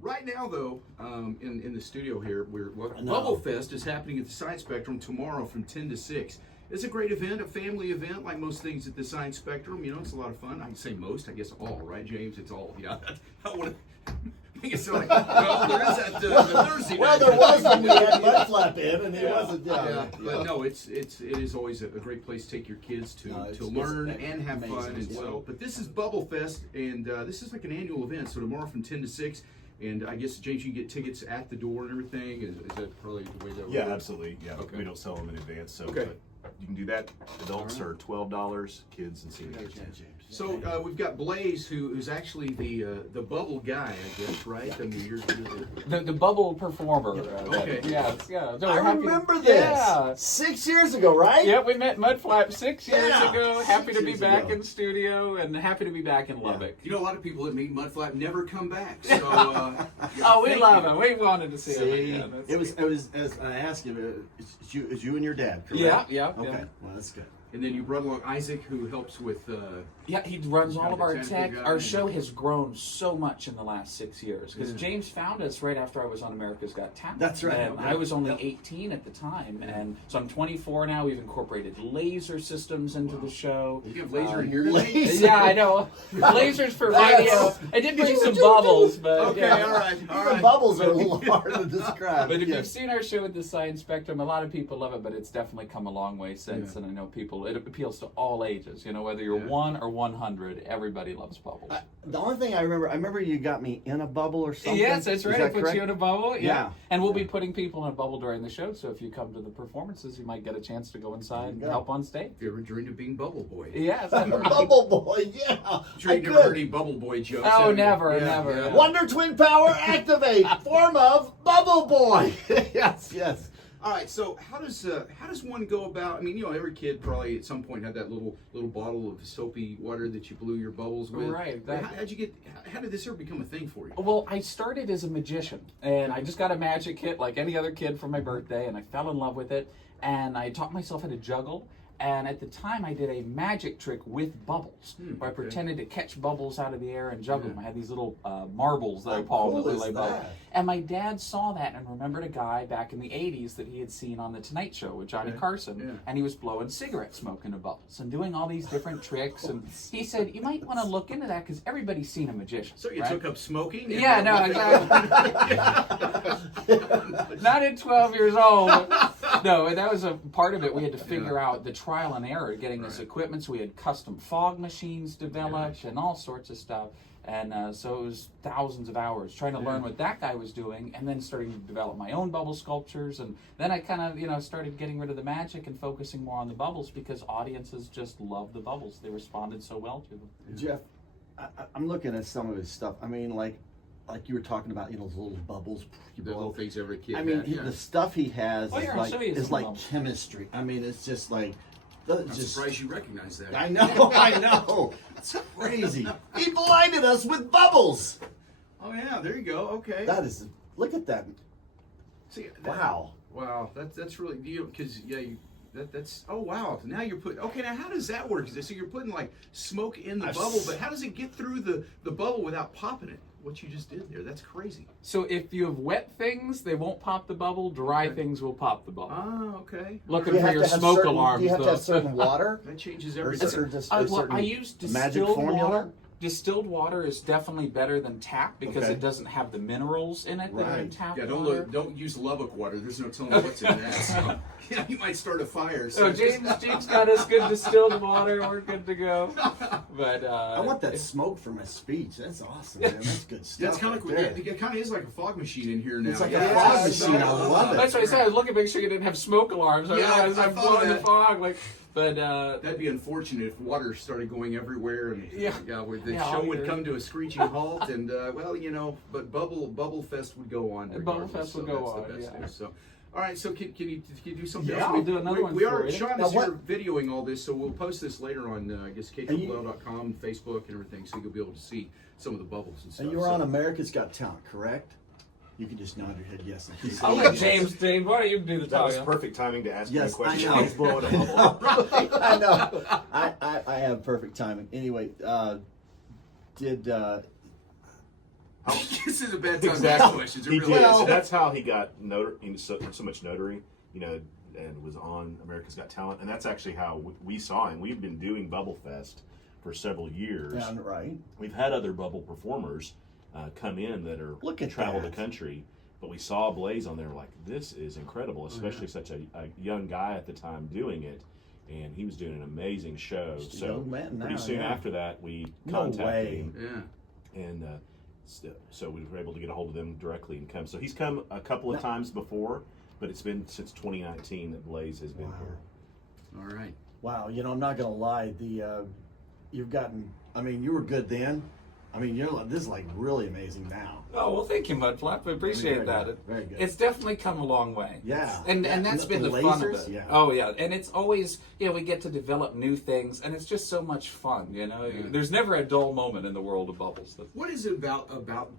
Right now, though, in the studio here, Bubble Fest is happening at the Science Spectrum tomorrow from 10 to 6. It's a great event, a family event, like most things at the Science Spectrum. You know, it's a lot of fun. I can say most, I guess all, right, James? It's all. Yeah, I want to make it sound like, well, there is that the Thursday night. Well, there was when we had Mudflap in, and he wasn't down. Yeah, but no, it is always a great place to take your kids to learn and have fun as well. But this is Bubble Fest, and this is like an annual event. So tomorrow from 10 to 6. And I guess, James, you get tickets at the door and everything. Is that probably the way that works? Yeah, absolutely. Yeah, okay. We don't sell them in advance, so okay. You can do that. Adults are $12, kids and seniors. So we've got Blaze, who's actually the bubble guy, I guess, right? I mean, you're the bubble performer. Okay. Yeah. So I remember this. Yeah. 6 years ago, right? Yeah, we met Mudflap 6 years ago. Happy to be back ago. in studio and happy to be back in Lubbock. You know, a lot of people that meet Mudflap never come back. So, oh, we love him. We wanted to see him again. It was as I asked you, it's you and your dad, correct? Yeah. Okay, Yeah. well, that's good. And then you brought along Isaac, who helps with. Yeah, he runs all of our tech. Our guy. show has grown so much in the last 6 years because James found us right after I was on America's Got Talent. That's right. And I was only 18 at the time, and so I'm 24 now. We've incorporated laser systems into the show. You have laser in here today? Yeah, I know. Lasers for video. I did bring some bubbles, but okay, yeah. all right. Even bubbles are a little hard to describe. But if you've seen our show at the Science Spectrum, a lot of people love it, but it's definitely come a long way since, and I know it appeals to all ages. You know, whether you're 1 or 100, everybody loves bubbles. The only thing I remember you got me in a bubble or something. Yes, that's right. I put correct? you in a bubble. Yeah. And we'll be putting people in a bubble during the show, so if you come to the performances, you might get a chance to go inside and help on stage. Have you ever dreamed of being Bubble Boy? Yes. Bubble Boy, yeah. Sure, you never heard any Bubble Boy jokes. Oh, have you? never. Yeah. Wonder Twin Power activate, form of Bubble Boy. yes. All right, so how does one go about? I mean, you know, every kid probably at some point had that little bottle of soapy water that you blew your bubbles with. Right. How did this ever become a thing for you? Well, I started as a magician, and I just got a magic kit like any other kid for my birthday, and I fell in love with it, and I taught myself how to juggle. And at the time, I did a magic trick with bubbles, where I pretended to catch bubbles out of the air and juggle them. I had these little marbles that I called them. And my dad saw that and remembered a guy back in the 80s that he had seen on The Tonight Show with Johnny Carson. And he was blowing cigarette smoke into bubbles and doing all these different tricks. And he said, you might want to look into that because everybody's seen a magician. So you took up smoking? Yeah, no, exactly. Not at 12 years old. No, and that was a part of it. We had to figure out the trial and error getting this equipment. So we had custom fog machines developed and all sorts of stuff. And so it was thousands of hours trying to learn what that guy was doing, and then starting to develop my own bubble sculptures. And then I kind of, started getting rid of the magic and focusing more on the bubbles because audiences just love the bubbles. They responded so well to them. Jeff, I'm looking at some of his stuff. I mean, like you were talking about, those little bubbles. The little things every kid I mean, had, the stuff he has is like bubbles. chemistry. I mean, it's just like... I'm surprised you recognize that. I know. It's crazy. He blinded us with bubbles. Oh yeah, there you go. Okay. That is, look at that. See, Wow. Wow, that's really because that's oh wow. Now you're putting now how does that work? So you're putting like smoke in the bubble, but how does it get through the bubble without popping it? What you just did there, that's crazy. So if you have wet things, they won't pop the bubble. Dry things will pop the bubble. Oh, okay. Looking for your smoke alarms. Do you have to have certain water? That changes Or everything. just I use magic distilled formula? water. Distilled water is definitely better than tap because it doesn't have the minerals in it that are in tap water. Don't use Lubbock water. There's no telling what's in that. So, you might start a fire. So James got us good distilled water. We're good to go. But I want that smoke for my speech. That's awesome, man. That's good stuff. That's kind of cool. It kind of is like a fog machine in here now. It's like a fog machine. I love it. That's what I said. I was looking to make sure you didn't have smoke alarms. I realized I'm blowing the fog. But that'd be unfortunate if water started going everywhere and where the Yeah, show would come to a screeching halt and but Bubble Fest would go on. Bubble Fest would go on. That's the best news. So, all right. So can you do something Yeah, else? I'll do another one We for are. you. Sean Now is here videoing all this, so we'll post this later on. I guess KLLL.com, Facebook, and everything, so you'll be able to see some of the bubbles and stuff. And you were on America's Got Talent, correct? You can just nod your head yes. I'll let James, why don't you do the That was talking? perfect timing to ask me a Yes, question. I know. He's blowing a bubble. I know. I have perfect timing. Anyway, This is a bad time to ask Exactly. questions. It He really did. is. So that's how he got so much notary, and was on America's Got Talent. And that's actually how we saw him. We've been doing Bubble Fest for several years. Yeah, right. We've had other Bubble performers come in that are travel the country. But we saw Blaze on there, like, this is incredible, especially such a young guy at the time doing it. And he was doing an amazing show. Just a So young man now, pretty soon yeah. after that, we No contacted way. him. Yeah. And so we were able to get a hold of them directly and come. So he's come a couple of times before, but it's been since 2019 that Blaze has been Wow. here. All right. Wow, I'm not gonna lie. You've gotten. I mean, you were good then. I mean, this is like really amazing now. Oh, well, thank you, Mudflap. I appreciate Very that. good. Very good. It's definitely come a long way. Yeah. And Yeah. that's And been the the fun of lasers, it. yeah. Oh, yeah. And it's always, we get to develop new things, and it's just so much fun, There's never a dull moment in the world of bubbles. What is it about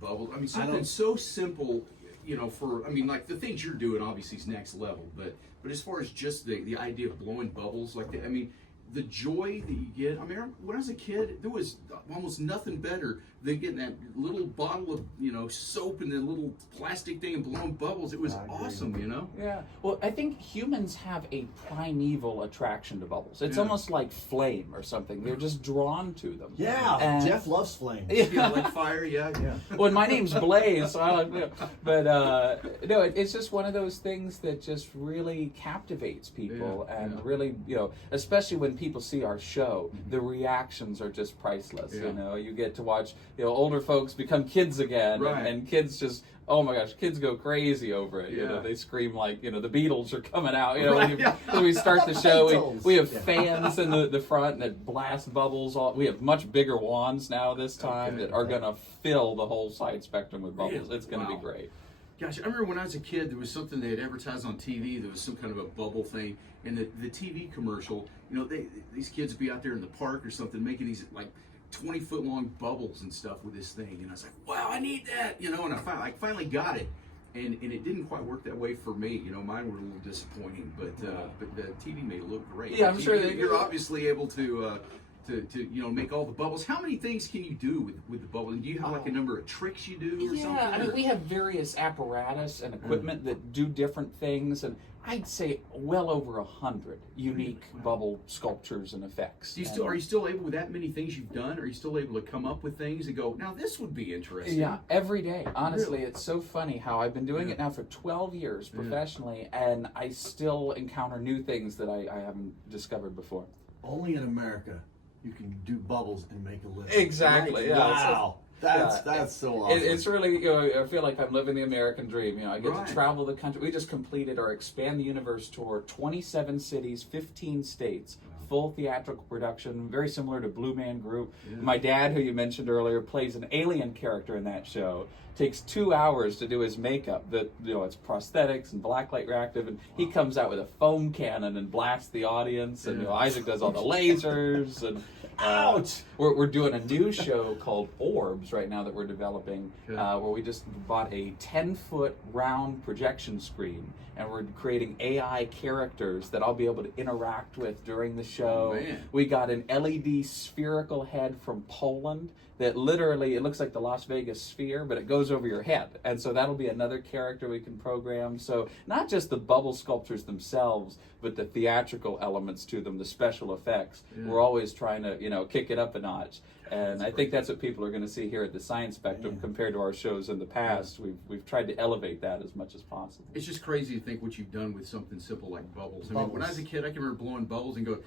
bubbles? I mean, something don't- so simple, like the things you're doing obviously is next level, but as far as just the idea of blowing bubbles like that, I mean, the joy that you get. I mean, when I was a kid, there was almost nothing better than getting that little bottle of, soap and the little plastic thing and blowing bubbles. It was I agree. awesome, Yeah. Well, I think humans have a primeval attraction to bubbles. It's Yeah. almoose like flame or something. They're just drawn to them. Yeah, And- Jeff loves flames. Yeah, like fire, yeah. Well, my name's Blaze, so I like, but no, it's just one of those things that just really captivates people, Yeah, and yeah. really, especially when people see our show, the reactions are just priceless. Yeah. You get to watch, older folks become kids again, Right. and kids just. Oh my gosh, kids go crazy over it. Yeah. They scream like, the Beatles are coming out. Right, yeah. When we start the show, Beatles. we have Yeah. fans in the front that blast bubbles. We have much bigger wands now this time Okay. that are going to fill the whole side spectrum with bubbles. Really? It's going to Wow. be great. Gosh, I remember when I was a kid, there was something they had advertised on TV. There was some kind of a bubble thing, and the TV commercial. These kids would be out there in the park or something making these like 20-foot long bubbles and stuff with this thing, and I was like, "Wow, I need that!" And I finally got it, and it didn't quite work that way for me. Mine were a little disappointing, but the TV made it look great. Yeah, I'm sure you're obviously able to make all the bubbles. How many things can you do with the bubble? And do you have like a number of tricks you do or something? I mean, or- we have various apparatus and equipment that do different things, and I'd say well over 100 unique bubble sculptures and effects. Are you still able, with that many things you've done, are you still able to come up with things and go, now this would be interesting? Yeah, every day. Honestly, Really? it's so funny how I've been doing it now for 12 years professionally, and I still encounter new things that I haven't discovered before. Only in America you can do bubbles and make a living. Exactly, yeah. Wow. That's so awesome. It's really, I feel like I'm living the American dream. I get Right. to travel the country. We just completed our Expand the Universe tour, 27 cities, 15 states, full theatrical production, very similar to Blue Man Group. Yeah. My dad, who you mentioned earlier, plays an alien character in that show. Takes 2 hours to do his makeup. It's prosthetics and blacklight reactive, and he comes out with a foam cannon and blasts the audience. And Isaac does all the lasers. And Ouch! We're doing a new show called Orbs right now that we're developing, Okay. where we just bought a 10-foot round projection screen, and we're creating AI characters that I'll be able to interact with during the show. Oh, man. We got an LED spherical head from Poland that literally, it looks like the Las Vegas sphere, but it goes over your head. And so that'll be another character we can program. So not just the bubble sculptures themselves, but the theatrical elements to them, the special effects. Yeah. We're always trying to, kick it up a notch. And I think that's what people are going to see here at the Science Spectrum compared to our shows in the past. We've tried to elevate that as much as possible. It's just crazy to think what you've done with something simple like bubbles. I mean, when I was a kid, I can remember blowing bubbles and go,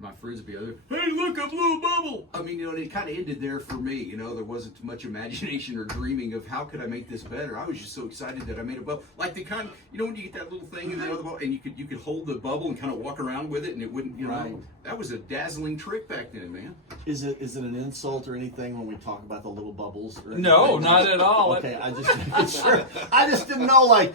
my friends would be other, hey, look, I blew a bubble. I mean, and it kind of ended there for me. There wasn't much imagination or dreaming of how could I make this better. I was just so excited that I made a bubble. Like the kind, when you get that little thing in the other bubble, and you could hold the bubble and kind of walk around with it, and it wouldn't, Right. That was a dazzling trick back then, man. Is it an insult or anything when we talk about the little bubbles? Or No, anything? not at all. Okay, I just didn't know, like,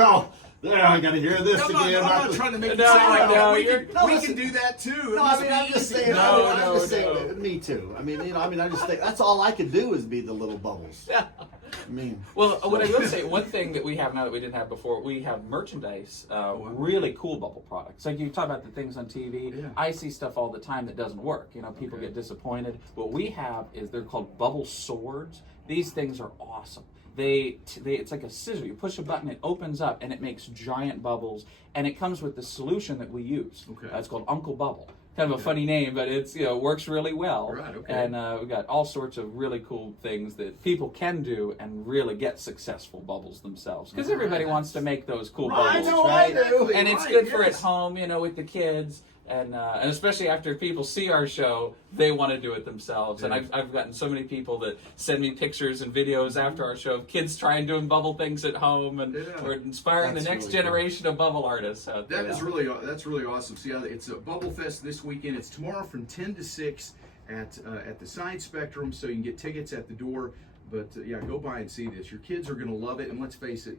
oh, there, I got to hear this I'm again. not trying to make it No, sound like no, we you're- can do that too. No, I mean, I'm just saying. No, I'm just no. saying. Me too. I mean, I just think that's all I could do is be the little bubbles. Yeah. I mean, Well, what I will say, one thing that we have now that we didn't have before, we have merchandise, really cool bubble products. Like you talk about the things on TV, Yeah. I see stuff all the time that doesn't work. People get disappointed. What we have is they're called bubble swords, These things are awesome. It's like a scissor. You push a button, it opens up, and it makes giant bubbles. And it comes with the solution that we use. Okay. It's called Uncle Bubble. Kind of a funny name, but it's works really well. Right. Okay. And we've got all sorts of really cool things that people can do and really get successful bubbles themselves. Because everybody wants to make those cool bubbles, right? And it's good for at home, with the kids. And especially after people see our show, they want to do it themselves. And I've gotten so many people that send me pictures and videos after our show of kids trying doing bubble things at home, and we're inspiring the next generation of bubble artists out there. That's really awesome. So yeah, it's a Bubble Fest this weekend. It's tomorrow from 10 to 6 at the Science Spectrum. So you can get tickets at the door. But yeah, go by and see this. Your kids are going to love it. And let's face it,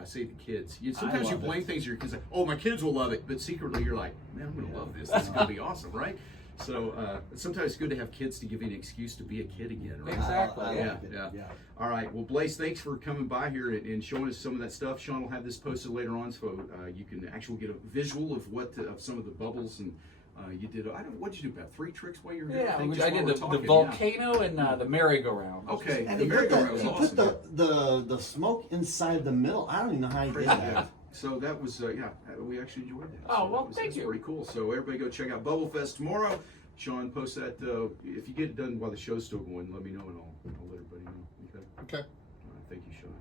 I say the kids. Sometimes you blame things your kids like, oh, my kids will love it. But secretly you're like, man, I'm going to love this. This is going to be awesome, right? So sometimes it's good to have kids to give you an excuse to be a kid again, right? Exactly. Yeah. All right. Well, Blaze, thanks for coming by here and showing us some of that stuff. Sean will have this posted later on, so you can actually get a visual of of some of the bubbles and. You did. What did you do? About 3 tricks while you were here. I did the volcano and the merry-go-round. Okay, And the merry-go-round was he awesome. put the smoke inside the middle. I don't even know how he did that. So that was we actually enjoyed that. Oh, so well, that thank you. Pretty cool. So everybody go check out Bubble Fest tomorrow. Sean, post that. If you get it done while the show's still going, let me know and I'll let everybody know. Okay. Okay. All right, thank you, Sean.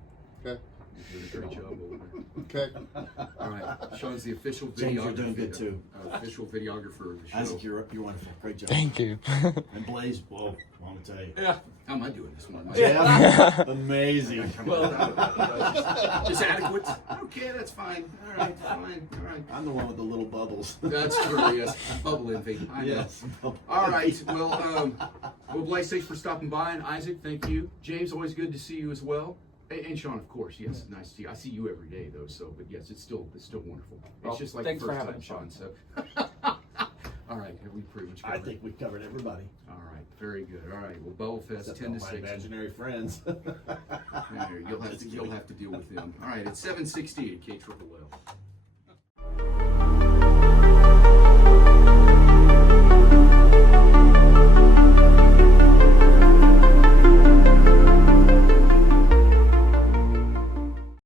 Okay. You're doing a great job over there. Okay. All right, Sean's the official James, videographer. you're doing good too. Official videographer of the show. Isaac, you're wonderful. Great job. Thank you. And Blaze, whoa, I want to tell you. Yeah. How am I doing this one? Yeah, amazing. Just adequate. Okay, that's fine. All right, fine. All right. I'm the one with the little bubbles. That's true. Yes, bubble envy. I know. Yes. All right. Well, Blaze, thanks for stopping by, and Isaac, thank you. James, always good to see you as well. And Sean, of course, yes, nice to see you. I see you every day though, so but yes, it's still wonderful. It's just like the thanks for first having time, me, Sean. So, all right, have we pretty much I covered? think we've covered everybody. All right, very good. All right, well, Bubble Fest, Except 10 all to my 6. imaginary friends. You'll have to deal with them. All right, it's 7:60 at KLLL.